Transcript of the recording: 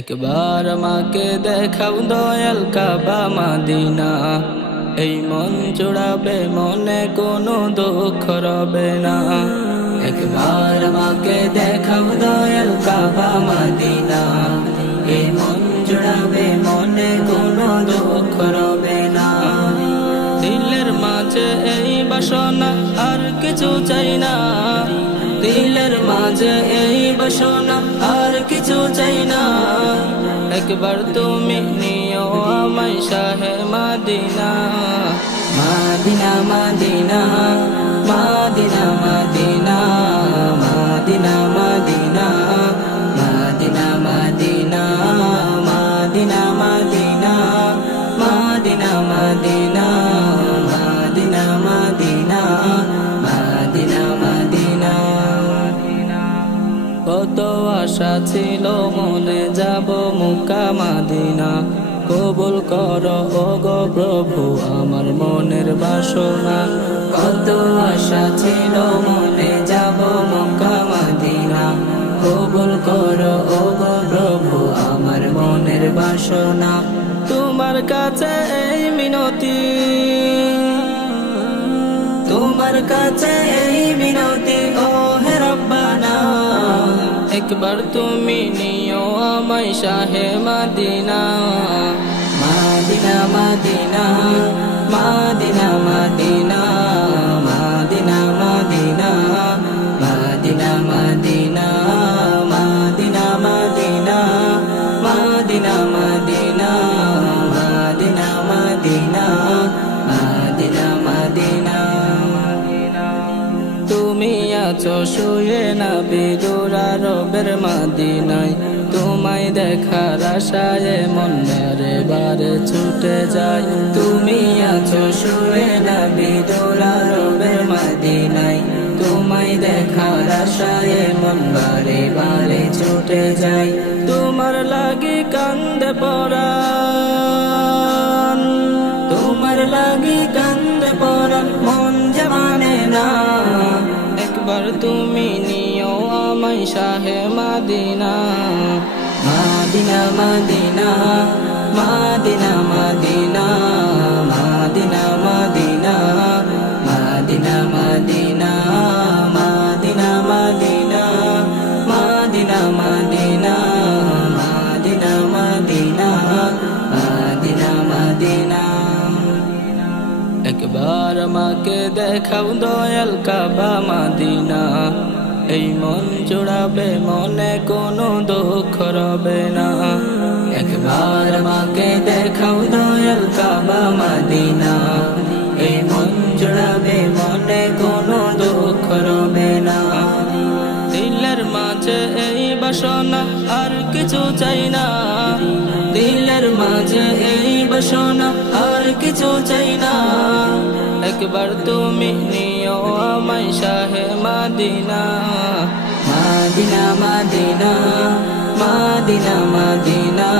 একবার আমাকে দেখাও দয়াল কাবা মদিনা, এই মন জুড়াবে মনে কোনো দুঃখ রবে না। একবার আমাকে দেখাও দয়াল কাবা মদিনা, এই মন জুড়াবে মনে কোনো দুঃখ রবে না। দিলের মাঝে এই বাসনা আর কিছু চাই না, দিলের মাঝে এই বাসনা আর কিছু চাই না। একবার তুমি নিও আমায় শাহে মদিনা, মদিনা মদিনা মদিনা মদিনা মদিনা মদিনা মদিনা মদিনা মদিনা মদিনা মদিনা মদিনা মদিনা মদিনা মদিনা মদিনা। কত আশা ছিল মনে যাব মক্কা মদিনা, কবুল করো ওগো প্রভু আমার মনের বাসনা। কত আশা ছিল মনে যাব মক্কা মদিনা, কবুল করো ওগো প্রভু আমার মনের বাসনা। তোমার কাছে এই মিনতি, তোমার কাছে এই মিনতি ও হে রব্বানা। একবার তুমি নিও আমায় শাহে মদিনা, মদিনা মদিনা মদিনা মদিনা মদিনা মদিনা মদিনা মদিনা মদিনা মদিনা মদিনা মদিনা মদিনা মদিনা মদিনা মদিনা। তুমি আছো শুয়ে নবী দুরারবের মদিনায়, তোমায় দেখার আশায় মন বারে বারে ছুটে যায়। তুমি আছো শুয়ে নবী দুরারবের মদিনায়, তোমায় দেখার আশায় মন বারে বারে ছুটে যায়। তোমার লাগি কান্দে পরাণ, তোমার লাগি কান্দে পরাণ মন যে মানে না। একবার তুমি নিও আমায় শাহে মদিনা, মদিনা মদিনা মদিনা মদিনা মদিনা মদিনা মদিনা মদিনা মদিনা মদিনা মদিনা মদিনা মদিনা মদিনা মদিনা মদিনা। একবার আমাকে দেখাও দয়াল কাবা মদিনা, এই মন জুড়াবে মনে কোনো দুঃখ রবে না। একবার আমাকে দেখাও দয়াল কাবা মদিনা, এই মন জুড়াবে মনে কোনো দুঃখ রবে না। দিলের মাঝে এই বাসনা আর কিছু চাই না, দিলের মাঝে এই বাসনা আর কিছু চাই না। একবার তুমি নিও আমায় শাহে মদিনা, মদিনা মদিনা মদিনা মদিনা।